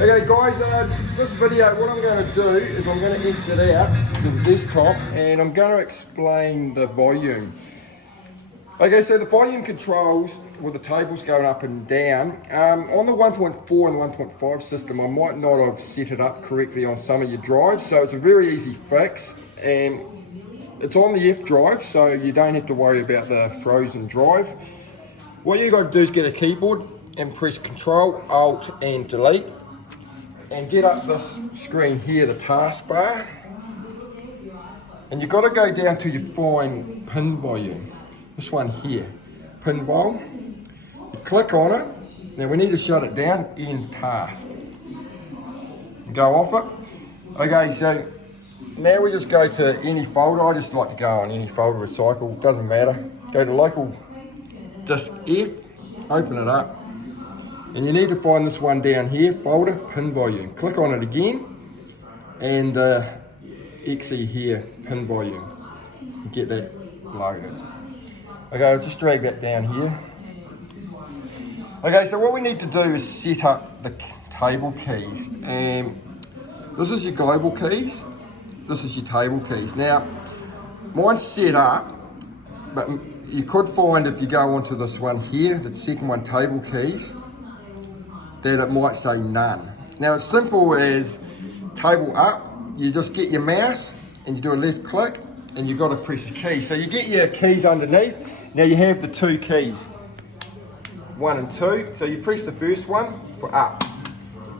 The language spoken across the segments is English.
Okay guys, this video, what I'm going to do is I'm going to exit out to the desktop and I'm going to explain the volume. Okay, so the volume controls with the tables going up and down. On the 1.4 and the 1.5 system, I might not have set it up correctly on some of your drives, so it's a very easy fix. And it's on the F drive, so you don't have to worry about the frozen drive. What you got to do is get a keyboard and press Control, Alt and Delete. And get up this screen here, the taskbar, and you've got to go down till you find pin volume. This one here, Pinvolume. You click on it. Now we need to shut it down in task. Go off it. Okay, so now we just go to any folder. I just like to go on any folder, recycle, doesn't matter. Go to local disk F, open it up. And you need to find this one down here, folder, Pinvolume. Click on it again, and exe here, Pinvolume. Get that loaded. Okay, I'll just drag that down here. Okay, so what we need to do is set up the table keys. And this is your global keys, this is your table keys. Now, mine's set up, but you could find if you go onto this one here, the second one, table keys, that it might say none. Now it's simple as table up, you just get your mouse and you do a left click and you've got to press a key. So you get your keys underneath. Now you have the two keys, 1 and 2. So you press the first one for up.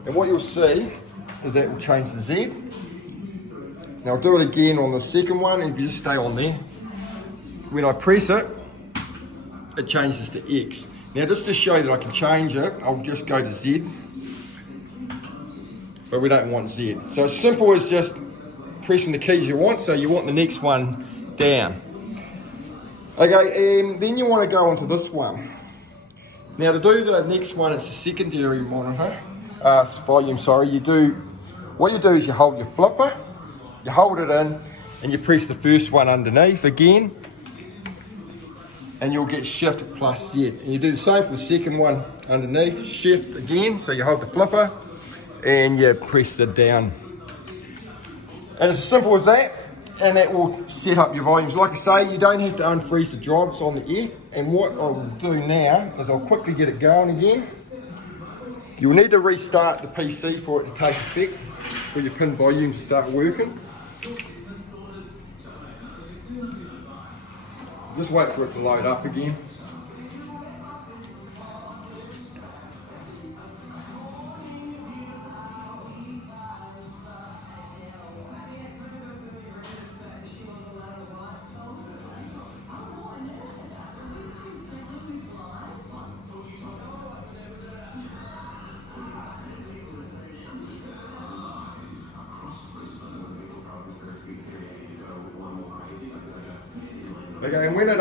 And what you'll see is that will change to Z. Now I'll do it again on the second one, and if you just stay on there, when I press it, it changes to X. Now just to show you that I can change it, I'll just go to Z, but we don't want Z. So it's simple as just pressing the keys you want, so you want the next one down. Okay, and then you want to go onto this one. Now to do the next one, it's the secondary monitor, volume, sorry. What you do is you hold your flipper, you hold it in, and you press the first one underneath again, and you'll get shift plus Z. And you do the same for the second one underneath, shift again, so you hold the flipper and you press it down. And it's as simple as that, and that will set up your volumes. Like I say, you don't have to unfreeze the drive, it's on the F. And what I'll do now is I'll quickly get it going again. You'll need to restart the PC for it to take effect, for your pin volume to start working. Just wait for it to load up again. Okay, and when it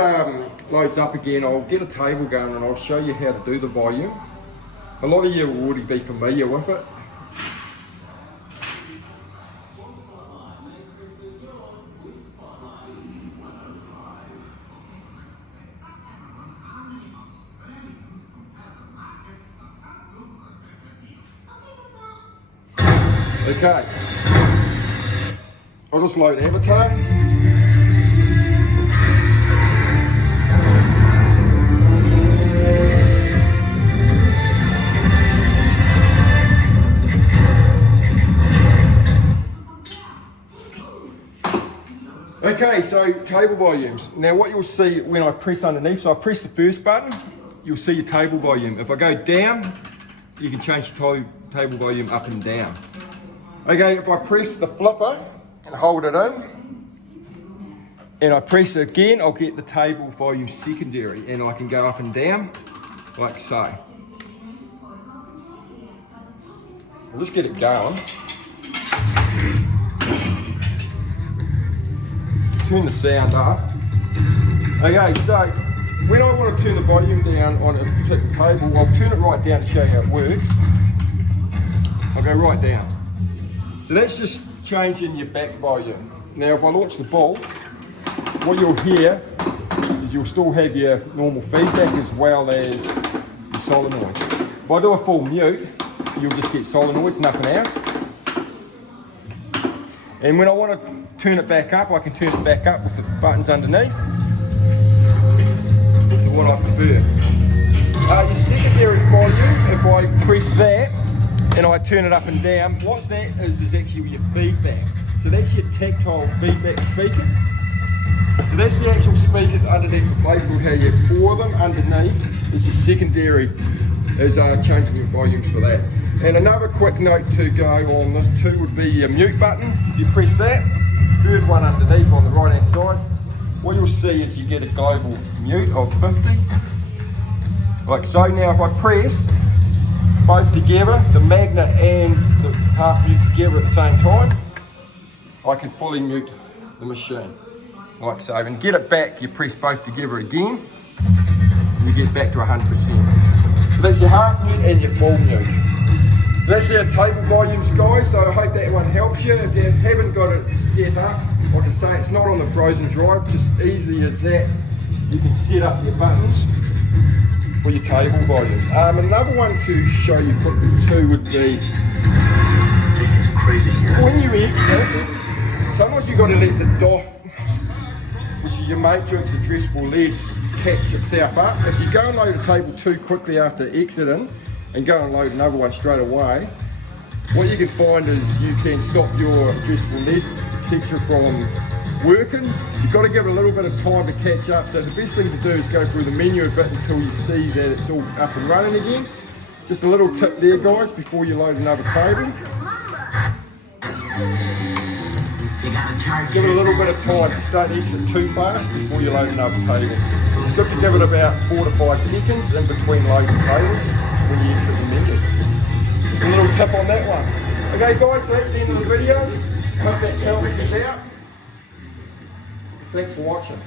loads up again, I'll get a table going and I'll show you how to do the volume. A lot of you will already be familiar with it. Okay, I'll just load Avatar. Okay, so table volumes. Now what you'll see when I press underneath, so I press the first button, you'll see your table volume. If I go down, you can change the table volume up and down. Okay, if I press the flipper and hold it in, and I press it again, I'll get the table volume secondary, and I can go up and down, like so. I'll just get it going. Turn the sound up. Okay, so when I want to turn the volume down on a particular table, I'll turn it right down to show you how it works. I'll go right down. So that's just changing your back volume. Now if I launch the ball, what you'll hear is you'll still have your normal feedback as well as your solenoid. If I do a full mute, you'll just get solenoids, nothing else. And when I want to turn it back up, I can turn it back up with the buttons underneath. The one I prefer. Your secondary volume, if I press that and I turn it up and down, what that is actually your feedback. So that's your tactile feedback speakers. So that's the actual speakers underneath the playfield, how you have 4 of them underneath. This is secondary, is changing your volumes for that. And another quick note to go on this too would be your mute button. If you press that, third one underneath on the right hand side, what you'll see is you get a global mute of 50. Like so. Now if I press both together, the magnet and the half mute together at the same time, I can fully mute the machine. Like so. And get it back, you press both together again, and you get back to 100%. So that's your half mute and your full mute. So that's our table volumes, guys, so I hope that one helps you. If you haven't got it set up, like I say, it's not on the frozen drive, just easy as that. You can set up your buttons for your table volume. Another one to show you quickly too would be when you exit, sometimes you've got to let the DOF, which is your matrix addressable leads, catch itself up. If you go and load a table too quickly after exiting and go and load another one straight away, what you can find is you can stop your addressable lead, etc. from working. You've got to give it a little bit of time to catch up. So the best thing to do is go through the menu a bit until you see that it's all up and running again. Just a little tip there, guys, before you load another table. Give it a little bit of time. Just don't exit too fast before you load another table. So you've got to give it about 4 to 5 seconds in between loading tables when you exit the menu. Just a little tip on that one. Okay guys, so that's the end of the video. Hope that's helped you out. Thanks for watching.